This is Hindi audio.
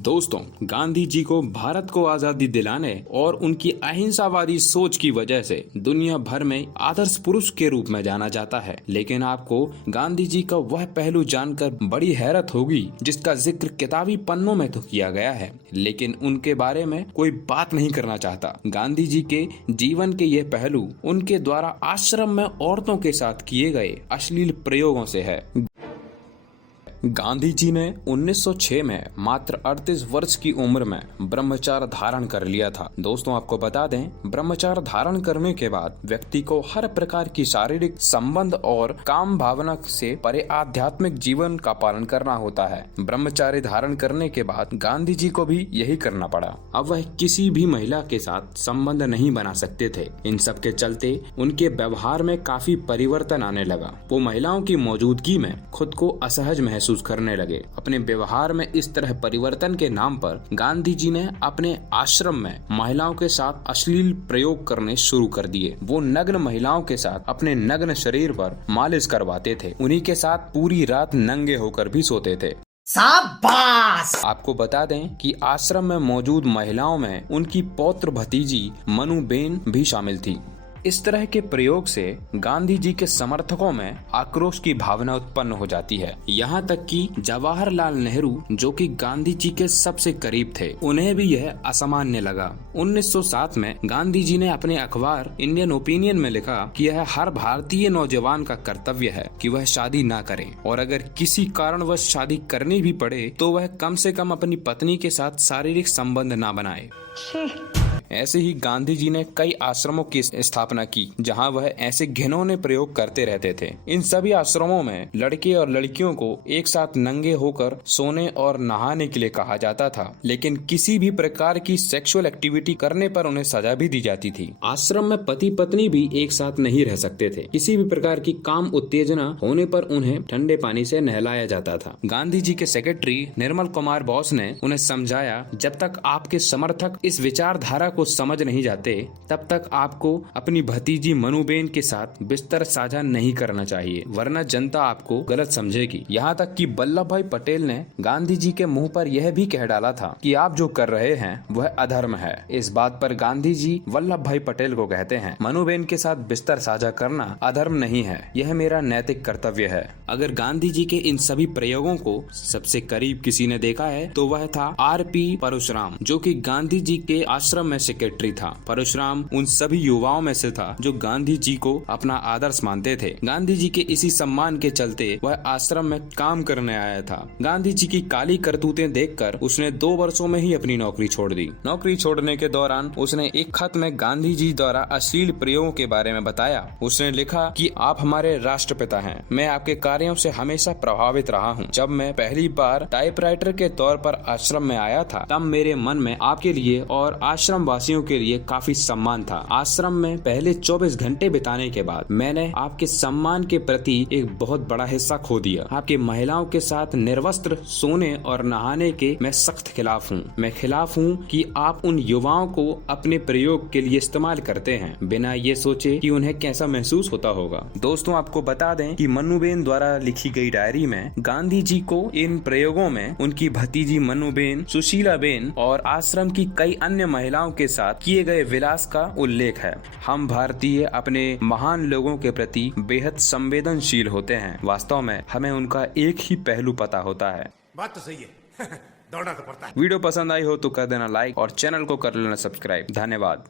दोस्तों, गांधी जी को भारत को आजादी दिलाने और उनकी अहिंसावादी सोच की वजह से दुनिया भर में आदर्श पुरुष के रूप में जाना जाता है। लेकिन आपको गांधी जी का वह पहलू जानकर बड़ी हैरत होगी जिसका जिक्र किताबी पन्नों में तो किया गया है, लेकिन उनके बारे में कोई बात नहीं करना चाहता। गांधी जी के जीवन के ये पहलू उनके द्वारा आश्रम में औरतों के साथ किए गए अश्लील प्रयोगों से है। गांधी जी ने 1906 में मात्र 38 वर्ष की उम्र में ब्रह्मचर्य धारण कर लिया था। दोस्तों, आपको बता दें, ब्रह्मचर्य धारण करने के बाद व्यक्ति को हर प्रकार की शारीरिक संबंध और काम भावना से परे आध्यात्मिक जीवन का पालन करना होता है। ब्रह्मचर्य धारण करने के बाद गांधी जी को भी यही करना पड़ा। अब वह किसी भी महिला के साथ संबंध नहीं बना सकते थे। इन सब के चलते उनके व्यवहार में काफी परिवर्तन आने लगा। वो महिलाओं की मौजूदगी में खुद को असहज महसूस करने लगे। अपने व्यवहार में इस तरह परिवर्तन के नाम पर गांधी जी ने अपने आश्रम में महिलाओं के साथ अश्लील प्रयोग करने शुरू कर दिए। वो नग्न महिलाओं के साथ अपने नग्न शरीर पर मालिश करवाते थे। उन्हीं के साथ पूरी रात नंगे होकर भी सोते थे। शाबाश! आपको बता दें कि आश्रम में मौजूद महिलाओं में उनकी पौत्र भतीजी मनुबेन भी शामिल थी। इस तरह के प्रयोग से गांधी जी के समर्थकों में आक्रोश की भावना उत्पन्न हो जाती है। यहाँ तक कि जवाहरलाल नेहरू, जो कि गांधी जी के सबसे करीब थे, उन्हें भी यह असामान्य लगा। 1907 में गांधी जी ने अपने अखबार इंडियन ओपिनियन में लिखा कि यह हर भारतीय नौजवान का कर्तव्य है कि वह शादी न करे, और अगर किसी कारणवश शादी करनी भी पड़े तो वह कम से कम अपनी पत्नी के साथ शारीरिक संबंध न बनाए। ऐसे ही गांधी जी ने कई आश्रमों की स्थापना की जहां वह ऐसे घिनौने प्रयोग करते रहते थे। इन सभी आश्रमों में लड़के और लड़कियों को एक साथ नंगे होकर सोने और नहाने के लिए कहा जाता था, लेकिन किसी भी प्रकार की सेक्सुअल एक्टिविटी करने पर उन्हें सजा भी दी जाती थी। आश्रम में पति पत्नी भी एक साथ नहीं रह सकते थे। किसी भी प्रकार की काम उत्तेजना होने पर उन्हें ठंडे पानी से नहलाया जाता था। गांधी जी के सेक्रेटरी निर्मल कुमार बोस ने उन्हें समझाया, जब तक आपके समर्थक इस विचारधारा को समझ नहीं जाते तब तक आपको अपनी भतीजी मनुबेन के साथ बिस्तर साझा नहीं करना चाहिए, वरना जनता आपको गलत समझेगी। यहाँ तक कि वल्लभ भाई पटेल ने गांधी जी के मुंह पर यह भी कह डाला था कि आप जो कर रहे हैं वह अधर्म है। इस बात पर गांधी जी वल्लभ भाई पटेल को कहते हैं, मनुबेन के साथ बिस्तर साझा करना अधर्म नहीं है, यह मेरा नैतिक कर्तव्य है। अगर गांधी जी के इन सभी प्रयोगों को सबसे करीब किसी ने देखा है तो वह था R.P. परशुराम, जो कि गांधी जी के आश्रम में सेक्रेटरी था। परशुराम उन सभी युवाओं में से था जो गांधी जी को अपना आदर्श मानते थे। गांधी जी के इसी सम्मान के चलते वह आश्रम में काम करने आया था। गांधी जी की काली करतूतें देखकर उसने 2 वर्षों में ही अपनी नौकरी छोड़ दी। नौकरी छोड़ने के दौरान उसने एक खत में गांधी जी द्वारा अश्लील प्रयोगों के बारे में बताया। उसने लिखा कि आप हमारे राष्ट्रपिता हैं, मैं आपके कार्यों से हमेशा प्रभावित रहा हूँ। जब मैं पहली बार टाइपराइटर के तौर पर आश्रम में आया था तब मेरे मन में आपके लिए और आश्रम वासियों के लिए काफी सम्मान था। आश्रम में पहले 24 घंटे बिताने के बाद मैंने आपके सम्मान के प्रति एक बहुत बड़ा हिस्सा खो दिया। आपके महिलाओं के साथ निर्वस्त्र सोने और नहाने के मैं सख्त खिलाफ हूँ। मैं खिलाफ हूँ कि आप उन युवाओं को अपने प्रयोग के लिए इस्तेमाल करते हैं बिना ये सोचे कि उन्हें कैसा महसूस होता होगा। दोस्तों, आपको बता दें कि मनुबेन द्वारा लिखी गई डायरी में गांधी जी को इन प्रयोगों में उनकी भतीजी मनुबेन, सुशीलाबेन और आश्रम की कई अन्य महिलाओं के साथ किए गए विलास का उल्लेख है। हम भारतीय अपने महान लोगों के प्रति बेहद संवेदनशील होते हैं। वास्तव में हमें उनका एक ही पहलू पता होता है। बात तो सही है। दौड़ना तो पड़ता है। वीडियो पसंद आई हो तो कर देना लाइक और चैनल को कर लेना सब्सक्राइब। धन्यवाद।